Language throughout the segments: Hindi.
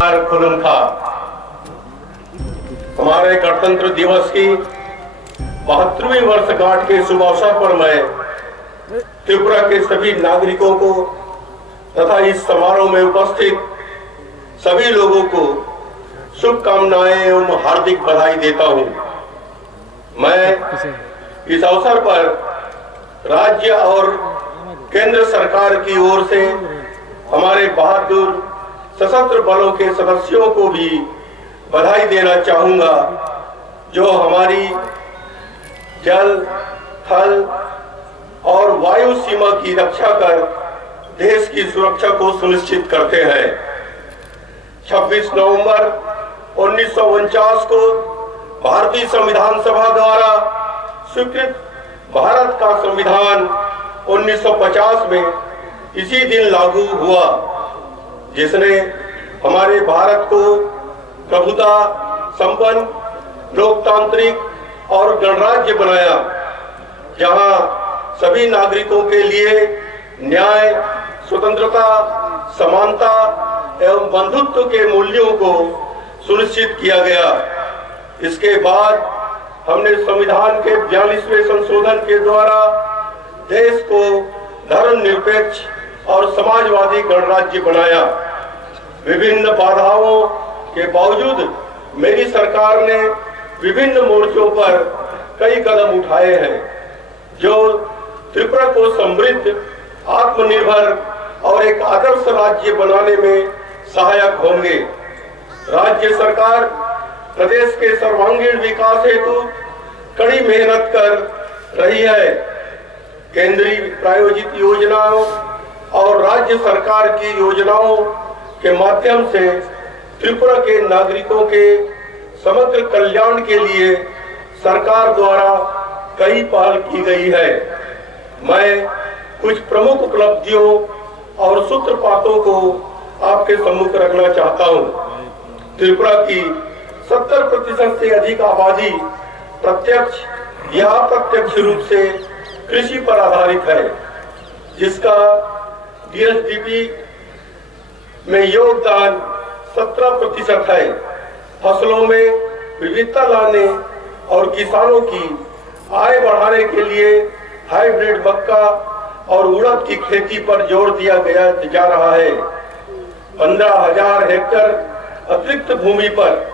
खुलुमखा। हमारे गणतंत्र दिवस की 72वीं वर्षगांठ के शुभ अवसर पर मैं त्रिपुरा के सभी नागरिकों को तथा इस समारोह में उपस्थित सभी लोगों को शुभकामनाएं एवं हार्दिक बधाई देता हूं। मैं इस अवसर पर राज्य और केंद्र सरकार की ओर से हमारे बहादुर सशस्त्र बलों के सदस्यों को भी बधाई देना चाहूंगा, जो हमारी जल, थल और वायु सीमा की रक्षा कर देश की सुरक्षा को सुनिश्चित करते हैं। 26 नवंबर 1949 को भारतीय संविधान सभा द्वारा स्वीकृत भारत का संविधान 1950 में इसी दिन लागू हुआ, जिसने हमारे भारत को प्रभुता संपन्न, लोकतांत्रिक और गणराज्य बनाया, जहां सभी नागरिकों के लिए न्याय, स्वतंत्रता, समानता एवं बंधुत्व के मूल्यों को सुनिश्चित किया गया। इसके बाद हमने संविधान के 42वें संशोधन के द्वारा देश को धर्मनिरपेक्ष और समाजवादी गणराज्य बनाया। विभिन्न बाधाओं के बावजूद मेरी सरकार ने विभिन्न मोर्चों पर कई कदम उठाए हैं, जो त्रिपुरा को समृद्ध, आत्मनिर्भर और एक आदर्श राज्य बनाने में सहायक होंगे। राज्य सरकार प्रदेश के सर्वांगीण विकास हेतु कड़ी मेहनत कर रही है। केंद्रीय प्रायोजित योजनाओं और राज्य सरकार की योजनाओं के माध्यम से त्रिपुरा के नागरिकों के समग्र कल्याण के लिए सरकार द्वारा कई पहल की गई है। मैं कुछ प्रमुख उपलब्धियों और सूत्रपातों को आपके सम्मुख रखना चाहता हूं। त्रिपुरा की 70% से अधिक आबादी प्रत्यक्ष या अप्रत्यक्ष रूप से कृषि पर आधारित है, जिसका जीएसडीपी में योगदान 17% है। फसलों में विविधता लाने और किसानों की आय बढ़ाने के लिए हाइब्रिड मक्का और उड़द की खेती पर जोर दिया जा रहा है। 15,000 हेक्टेयर अतिरिक्त भूमि पर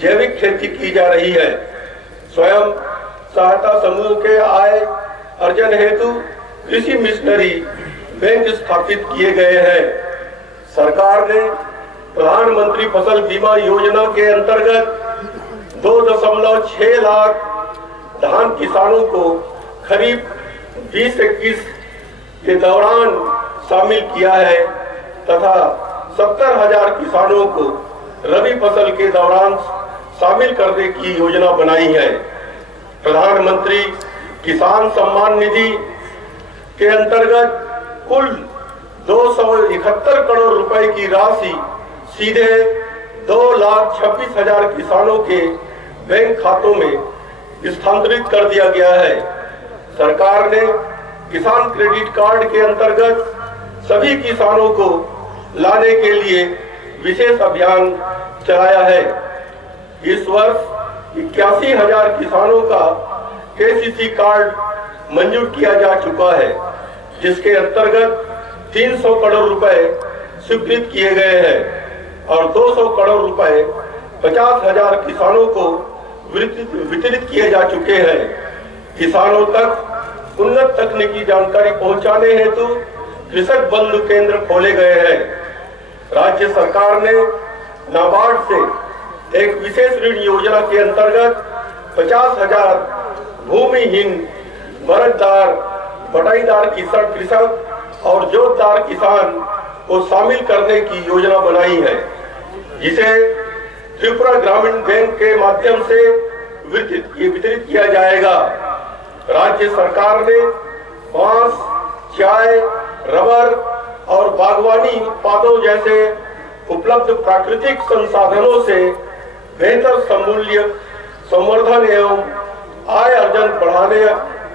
जैविक खेती की जा रही है। स्वयं सहायता समूह के आय अर्जन हेतु कृषि मिशनरी बैंक स्थापित किए गए हैं। सरकार ने प्रधानमंत्री फसल बीमा योजना के अंतर्गत 2.6 लाख धान किसानों को खरीफ 2021 के दौरान शामिल किया है तथा 70,000 किसानों को रबी फसल के दौरान शामिल करने की योजना बनाई है। प्रधानमंत्री किसान सम्मान निधि के अंतर्गत कुल 271 करोड़ रुपए की राशि सीधे 2,26,000 किसानों के बैंक खातों में स्थानांतरित कर दिया गया है। सरकार ने किसान क्रेडिट कार्ड के अंतर्गत सभी किसानों को लाने के लिए विशेष अभियान चलाया है। इस वर्ष 81,000 किसानों का केसीसी कार्ड मंजूर किया जा चुका है, जिसके अंतर्गत 300 करोड़ रुपए स्वीकृत किए गए हैं और 200 करोड़ रुपए 50,000 किसानों को वितरित किए जा चुके हैं। किसानों तक उन्नत तकनीकी जानकारी पहुंचाने हेतु कृषक बंधु केंद्र खोले गए हैं। राज्य सरकार ने नाबार्ड से एक विशेष ऋण योजना के अंतर्गत 50,000 भूमिहीन, बरतदार, बटाईदार कृषक और जोतदार किसान को शामिल करने की योजना बनाई है, जिसे त्रिपुरा ग्रामीण बैंक के माध्यम से वितरित किया जाएगा। राज्य सरकार ने बांस, चाय, रबर और बागवानी उत्पादों जैसे उपलब्ध प्राकृतिक संसाधनों से बेहतर समूल्य संवर्धन एवं आय अर्जन बढ़ाने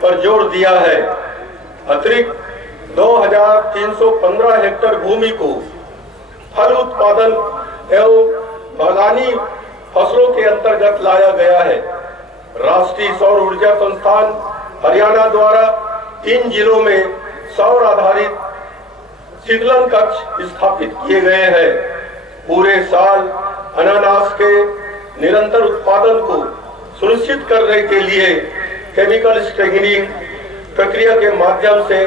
पर जोर दिया है। अतिरिक्त 2,315 हेक्टेयर भूमि को फल उत्पादन एवं बागानी फसलों के अंतर्गत लाया गया है। राष्ट्रीय सौर ऊर्जा संस्थान हरियाणा द्वारा 3 जिलों में सौर आधारित शीतलन कक्ष स्थापित किए गए हैं। पूरे साल अनानास के निरंतर उत्पादन को सुनिश्चित करने के लिए केमिकल स्ट्रेंथनिंग प्रक्रिया के माध्यम से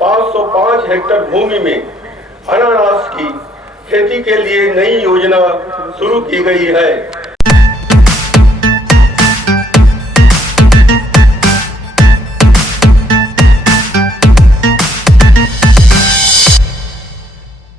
505 हेक्टेयर भूमि में अनानास की खेती के लिए नई योजना शुरू की गई है।